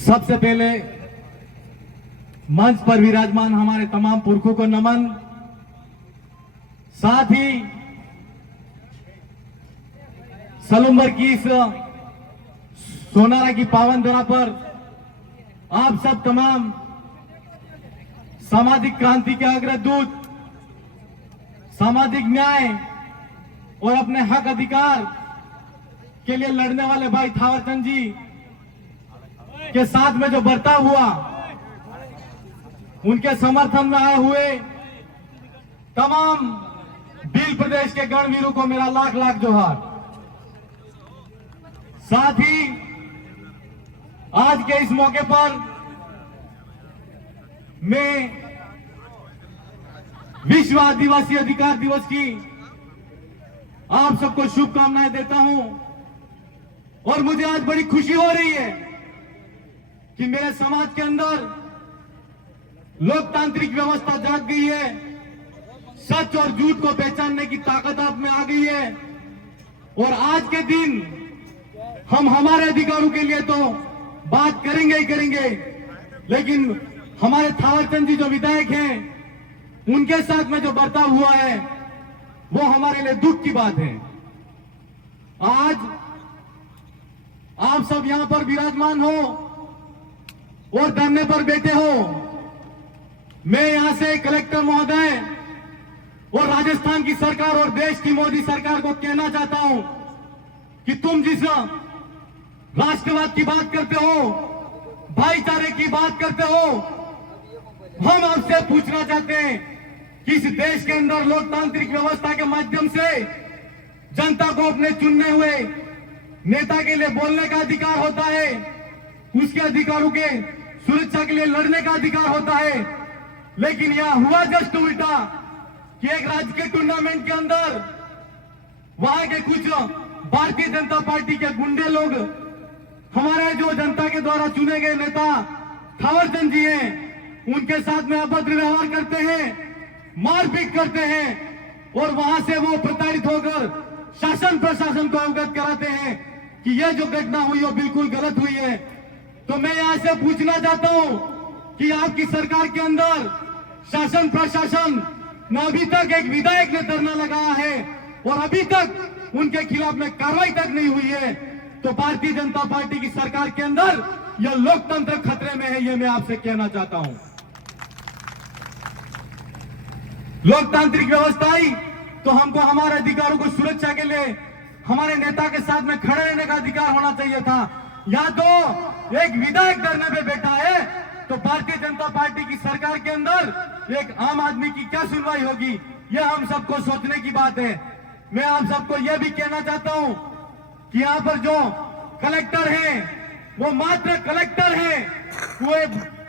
सबसे पहले मंच पर विराजमान हमारे तमाम पुरखों को नमन। साथ ही सलूम्बर की इस सोनारा की पावन धरा पर आप सब तमाम सामाजिक क्रांति के अग्रदूत, सामाजिक न्याय और अपने हक अधिकार के लिए लड़ने वाले भाई थावरचंद जी के साथ में जो बर्ताव हुआ, उनके समर्थन में आए हुए तमाम भील प्रदेश के गणवीरों को मेरा लाख लाख जोहार। साथ ही आज के इस मौके पर मैं विश्व आदिवासी अधिकार दिवस की आप सबको शुभकामनाएं देता हूं। और मुझे आज बड़ी खुशी हो रही है कि मेरे समाज के अंदर लोकतांत्रिक व्यवस्था जाग गई है, सच और झूठ को पहचानने की ताकत आप में आ गई है। और आज के दिन हम हमारे अधिकारों के लिए तो बात करेंगे ही करेंगे, लेकिन हमारे थावरचंद जी जो विधायक हैं, उनके साथ में जो बर्ताव हुआ है वो हमारे लिए दुख की बात है। आज आप सब यहां पर विराजमान हो और धरने पर बैठे हो। मैं यहां से कलेक्टर महोदय और राजस्थान की सरकार और देश की मोदी सरकार को कहना चाहता हूं कि तुम जिस राष्ट्रवाद की बात करते हो, भाईचारे की बात करते हो, हम आपसे पूछना चाहते हैं कि इस देश के अंदर लोकतांत्रिक व्यवस्था के माध्यम से जनता को अपने चुनने हुए नेता के लिए बोलने का अधिकार होता है, उसके अधिकारों के सुरक्षा के लिए लड़ने का अधिकार होता है। लेकिन यह हुआ जस्ट उल्टा कि एक राजकीय टूर्नामेंट के अंदर वहां के कुछ भारतीय जनता पार्टी के गुंडे लोग हमारे जो जनता के द्वारा चुने गए नेता थावरचंद जी हैं, उनके साथ में अभद्र व्यवहार करते हैं, मारपीट करते हैं और वहां से वो प्रताड़ित होकर शासन प्रशासन को अवगत कराते हैं कि यह जो घटना हुई वो बिल्कुल गलत हुई है। तो मैं यहां से पूछना चाहता हूं कि आपकी सरकार के अंदर शासन प्रशासन न अभी तक एक विधायक ने धरना लगाया है और अभी तक उनके खिलाफ में कार्रवाई तक नहीं हुई है, तो भारतीय जनता पार्टी की सरकार के अंदर यह लोकतंत्र खतरे में है, यह मैं आपसे कहना चाहता हूं। लोकतांत्रिक व्यवस्था ही तो हमको हमारे अधिकारों को सुरक्षा के लिए हमारे नेता के साथ में खड़े रहने का अधिकार होना चाहिए था। या तो एक विधायक धरने पे बैठा है तो भारतीय जनता पार्टी की सरकार के अंदर एक आम आदमी की क्या सुनवाई होगी, यह हम सबको सोचने की बात है। मैं आप सबको यह भी कहना चाहता हूं कि यहाँ पर जो कलेक्टर हैं वो मात्र कलेक्टर हैं। वो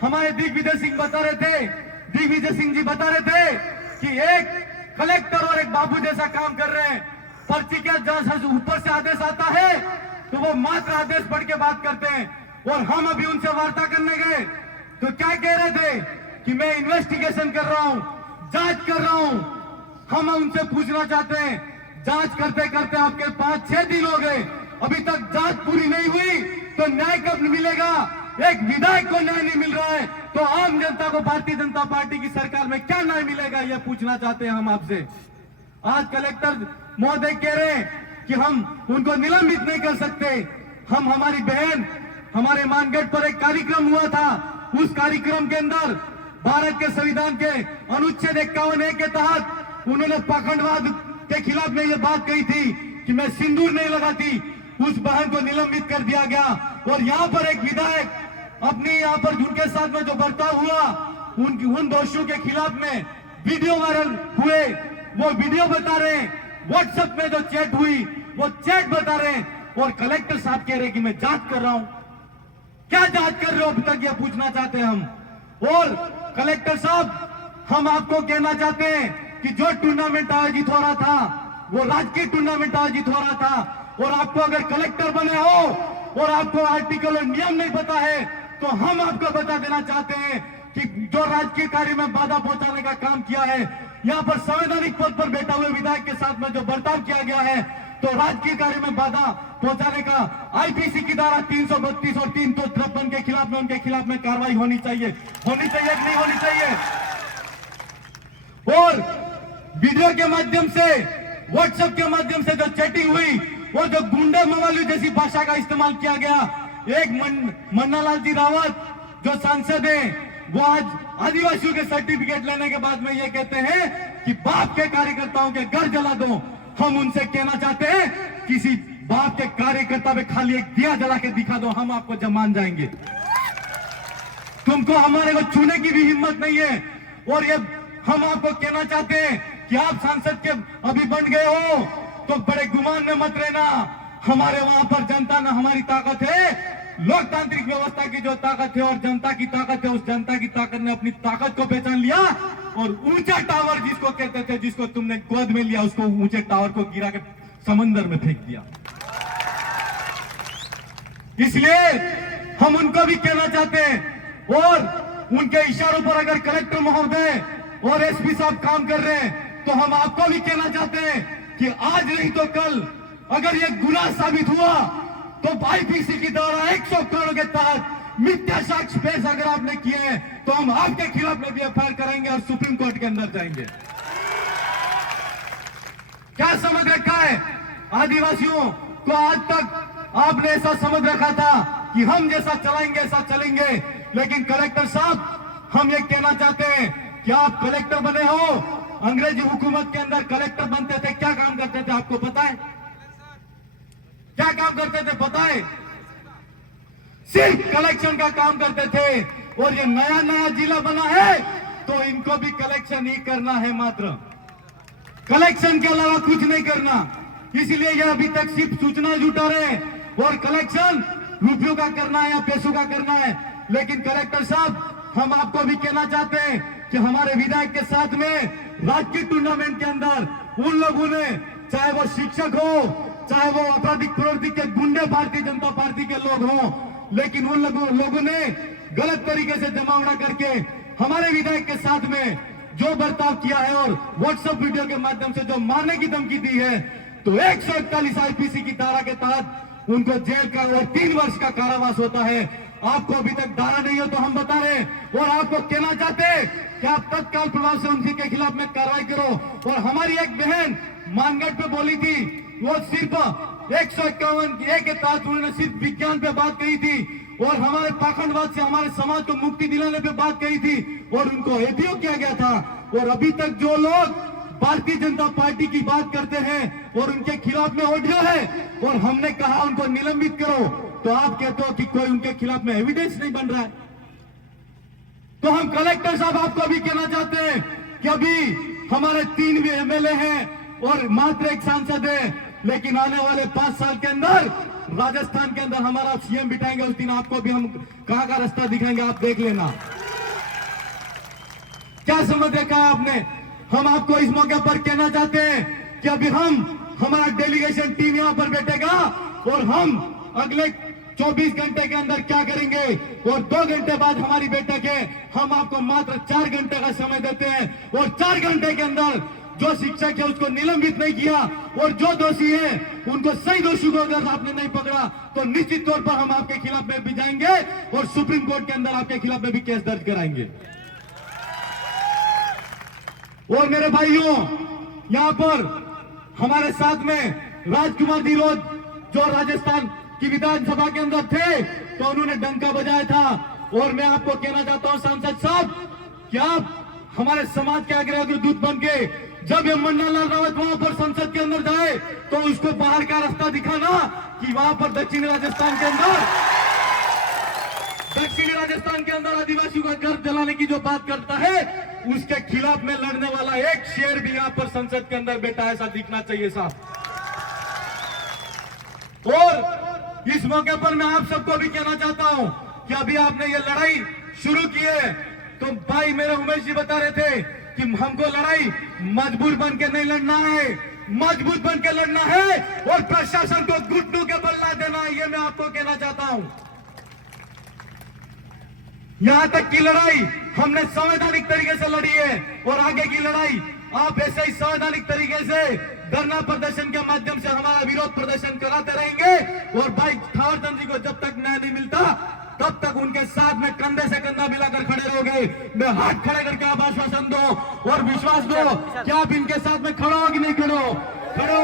हमारे दिग्विजय सिंह बता रहे थे, दिग्विजय सिंह जी बता रहे थे कि एक कलेक्टर और एक बाबू जैसा काम कर रहे हैं। पर्ची के जहां ऊपर से आदेश आता है तो वो मात्र आदेश पढ़ के बात करते हैं। और हम अभी उनसे वार्ता करने गए तो क्या कह रहे थे कि मैं इन्वेस्टिगेशन कर रहा हूं, जांच कर रहा हूं। हम उनसे पूछना चाहते हैं, जांच करते करते आपके 5-6 दिन हो गए, अभी तक जांच पूरी नहीं हुई तो न्याय कब मिलेगा? एक विधायक को न्याय नहीं मिल रहा है तो आम जनता को भारतीय जनता पार्टी की सरकार में क्या न्याय मिलेगा, यह पूछना चाहते हैं हम आपसे। आज कलेक्टर महोदय कह रहे हैं कि हम उनको निलंबित नहीं कर सकते। हम हमारी बहन हमारे मानगढ़ पर एक कार्यक्रम हुआ था, उस कार्यक्रम के अंदर भारत के संविधान के अनुच्छेद 51A के तहत उन्होंने पाखंडवाद के खिलाफ में यह बात कही थी कि मैं सिंदूर नहीं लगाती, उस बहन को निलंबित कर दिया गया। और यहाँ पर एक विधायक अपने यहाँ पर उनके साथ में जो बर्ताव हुआ उन दोषियों के खिलाफ में वीडियो वायरल हुए, वो वीडियो बता रहे हैं, व्हाट्सएप में जो चैट हुई वो चैट बता रहे हैं। और कलेक्टर साहब कह रहे हैं कि मैं जांच कर रहा हूं। क्या जांच कर रहे हो अभी तक, यह पूछना चाहते हैं हम। और कलेक्टर साहब, हम आपको कहना चाहते हैं कि जो टूर्नामेंट आयोजित हो रहा था वो राजकीय टूर्नामेंट आयोजित हो रहा था। और आपको अगर कलेक्टर बने हो और आपको आर्टिकल और नियम नहीं पता है तो हम आपको बता देना चाहते हैं कि जो राजकीय कार्य में बाधा पहुंचाने का काम किया है, यहाँ पर संवैधानिक पद पर बैठा हुए विधायक के साथ में जो बर्ताव किया गया है, तो राजकीय कार्य में बाधा पहुंचाने का आईपीसी की धारा 332 और 353 के खिलाफ में उनके खिलाफ में कार्रवाई होनी चाहिए कि नहीं होनी चाहिए। और वीडियो के माध्यम से, व्हाट्सएप के माध्यम से जो चैटिंग हुई, वो जो गुंडे मवाली जैसी भाषा का इस्तेमाल किया गया। एक मन्नालाल जी रावत जो सांसद हैं, वो आज आदिवासियों के सर्टिफिकेट लेने के बाद में ये कहते हैं कि बाप के कार्यकर्ताओं के घर जला दो। हम उनसे कहना चाहते हैं, किसी बाप के कार्यकर्ता में खाली एक दिया जला के दिखा दो, हम आपको जब मान जाएंगे। तुमको हमारे को छूने की भी हिम्मत नहीं है। और ये हम आपको कहना चाहते हैं कि आप सांसद के अभी बन गए हो तो बड़े गुमान में मत रहना। हमारे वहां पर जनता ने हमारी ताकत है, लोकतांत्रिक व्यवस्था की जो ताकत है और जनता की ताकत है, उस जनता की ताकत ने अपनी ताकत को पहचान लिया और ऊंचा टावर जिसको कहते थे, जिसको तुमने गोद में लिया, उसको ऊंचे टावर को गिरा के समंदर में फेंक दिया। इसलिए हम उनको भी कहना चाहते हैं और उनके इशारों पर अगर कलेक्टर महोदय और एसपी साहब काम कर रहे हैं तो हम आपको भी कहना चाहते हैं कि आज नहीं तो कल अगर ये गुनाह साबित हुआ तो आईपीसी की द्वारा 100 करोड़ के तहत मिथ्या साक्ष्य पेश अगर आपने किए हैं तो हम आपके खिलाफ में भी एफआईआर करेंगे और सुप्रीम कोर्ट के अंदर जाएंगे। क्या समझ रखा है आदिवासियों को? आज तक आपने ऐसा समझ रखा था कि हम जैसा चलाएंगे ऐसा चलेंगे, लेकिन कलेक्टर साहब हम ये कहना चाहते हैं कि आप कलेक्टर बने हो, अंग्रेजी हुकूमत के अंदर कलेक्टर बनते थे, क्या काम करते थे आपको पता है? क्या काम करते थे पता है? सिर्फ कलेक्शन का काम करते थे। और ये नया नया जिला बना है तो इनको भी कलेक्शन ही करना है, मात्र कलेक्शन के अलावा कुछ नहीं करना। इसलिए ये अभी तक सिर्फ सूचना जुटा रहे हैं और कलेक्शन रुपयों का करना है या पैसों का करना है। लेकिन कलेक्टर साहब हम आपको भी कहना चाहते हैं कि हमारे विधायक के साथ में राजकीय टूर्नामेंट के अंदर उन लोगों ने, चाहे वो शिक्षक हो, चाहे वो आपराधिक प्रवृत्ति के गुंडे भारतीय जनता पार्टी के लोग हों, लेकिन उन लोगों ने गलत तरीके से जमावड़ा करके हमारे विधायक के साथ में जो बर्ताव किया है और व्हाट्सएप वीडियो के माध्यम से जो मारने की धमकी दी है, तो 141 आईपीसी की धारा के तहत उनको जेल का और 3 वर्ष का कारावास होता है। आपको अभी तक धारा नहीं है तो हम बता रहे हैं और आपको कहना चाहते हैं कि आप तत्काल प्रभाव से उनके खिलाफ में कार्रवाई करो। और हमारी एक बहन मानगढ़ पे बोली थी, वो सिर्फ 151 के तहत उन्होंने सिर्फ विज्ञान पे बात कही थी और हमारे पाखंडवाद से हमारे समाज को मुक्ति दिलाने पे बात कही थी और उनको एपीओ किया गया था। और अभी तक जो लोग भारतीय जनता पार्टी की बात करते हैं और उनके खिलाफ में ऑडियो है और हमने कहा उनको निलंबित करो, तो आप कहते हो कि कोई उनके खिलाफ में एविडेंस नहीं बन रहा है। तो हम कलेक्टर साहब आपको भी कहना चाहते हैं कि अभी हमारे 3 एमएलए हैं और मात्र 1 सांसद है, लेकिन आने वाले 5 साल के अंदर राजस्थान के अंदर हमारा सीएम बिठाएंगे, उस दिन आपको भी हम कहां का रास्ता दिखाएंगे, आप देख लेना। क्या समझ रखा है आपने? हम आपको इस मौके पर कहना चाहते हैं कि अभी हमारा डेलीगेशन टीम यहां पर बैठेगा और हम अगले 24 घंटे के अंदर क्या करेंगे और 2 घंटे बाद हमारी बैठक है। हम आपको मात्र 4 घंटे का समय देते हैं और 4 घंटे के अंदर जो शिक्षक है उसको निलंबित नहीं किया और जो दोषी है उनको सही दोषी को अगर आपने नहीं पकड़ा तो निश्चित तौर पर हम आपके खिलाफ में भी जाएंगे और सुप्रीम कोर्ट के अंदर आपके खिलाफ में भी केस दर्ज कराएंगे। और मेरे भाइयों, यहां पर हमारे साथ में राजकुमार धीरोज जो राजस्थान की विधानसभा के अंदर थे, तो उन्होंने डंका बजाया था। और मैं आपको कहना चाहता हूं सांसद साहब कि आप हमारे समाज के अग्रदूत बन के जब ये मन्नालाल रावत वहां पर संसद के अंदर जाए तो उसको बाहर का रास्ता दिखाना कि वहां पर दक्षिणी राजस्थान के अंदर आदिवासियों का घर जलाने की जो बात करता है उसके खिलाफ में लड़ने वाला एक शेर भी यहां पर संसद के अंदर बैठा है, ऐसा दिखना चाहिए साहब। और इस मौके पर मैं आप सबको भी कहना चाहता हूं कि अभी आपने ये लड़ाई शुरू की है, तो भाई मेरे उमेश जी बता रहे थे कि हमको लड़ाई मजबूर बन के नहीं लड़ना है, मजबूत बन के लड़ना है और प्रशासन को घुटनों के बल ना देना है, ये मैं आपको कहना चाहता हूं। यहां तक की लड़ाई हमने संवैधानिक तरीके से लड़ी है और आगे की लड़ाई आप ऐसे ही संवैधानिक तरीके से धरना प्रदर्शन के माध्यम से हमारा विरोध प्रदर्शन कराते रहेंगे। और भाई थावरचंद जी को जब तक न्याय नहीं मिलता तब तक उनके साथ में कंधे से कंधा मिलाकर खड़े रहोगे। मैं हाथ खड़े करके आप आश्वासन दो और विश्वास दो कि आप इनके साथ में खड़ो हो कि नहीं खड़ो, खड़ो,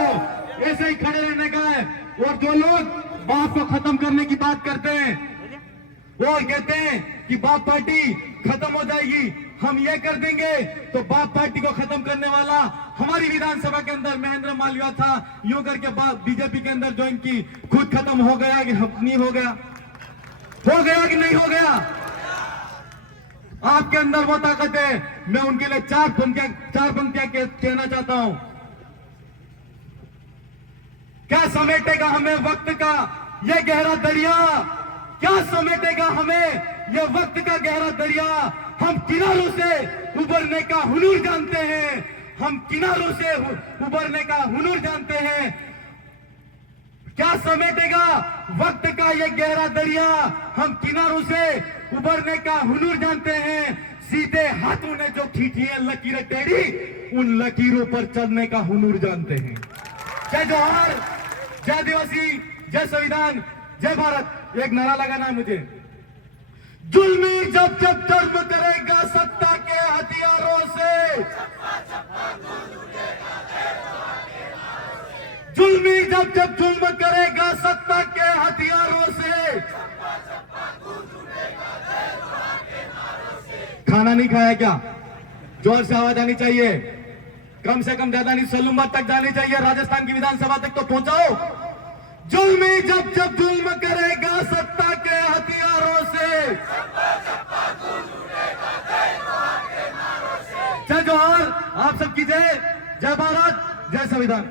ऐसे ही खड़े रहने का है। और जो लोग बाप को खत्म करने की बात करते हैं, वो कहते हैं कि बाप पार्टी खत्म हो जाएगी, हम ये कर देंगे, तो बाप पार्टी को खत्म करने वाला हमारी विधानसभा के अंदर महेंद्र मालवीय था, यूं करके बीजेपी के अंदर ज्वाइन की, खुद खत्म हो गया कि नहीं हो गया, हो गया कि नहीं हो गया? आपके अंदर वो ताकत है। मैं उनके लिए चार पंक्तियां कहना चाहता हूं। क्या समेटेगा हमें वक्त का ये गहरा दरिया, क्या समेटेगा हमें ये वक्त का गहरा दरिया? हम किनारों से उबरने का हुनूर जानते हैं, हम किनारों से उबरने का हुनूर जानते हैं। क्या समेटेगा वक्त का ये गहरा दरिया? हम किनारों से उबरने का हुनूर जानते हैं। सीधे हाथों ने जो खींची है लकीरें टेढ़ी, उन लकीरों पर चलने का हुनूर जानते हैं। जय जोहार, जय आदिवासी, जय संविधान, जय भारत। एक नारा लगाना है मुझे। जुल्मी जब जब जन्म करेगा सत्ता के हथियारों से, जुल्मी जब जब जुल्म करेगा सत्ता के हथियारों से। खाना नहीं खाया क्या? जोर से आवाज आनी चाहिए, कम से कम ज्यादा नहीं, सलूम्बा तक जानी चाहिए, राजस्थान की विधानसभा तक तो पहुंचाओ। जुल्मी जब जब जुल्म करेगा सत्ता के हथियारों से। जय जोहार, आप सबकी जय, जय भारत, जय संविधान।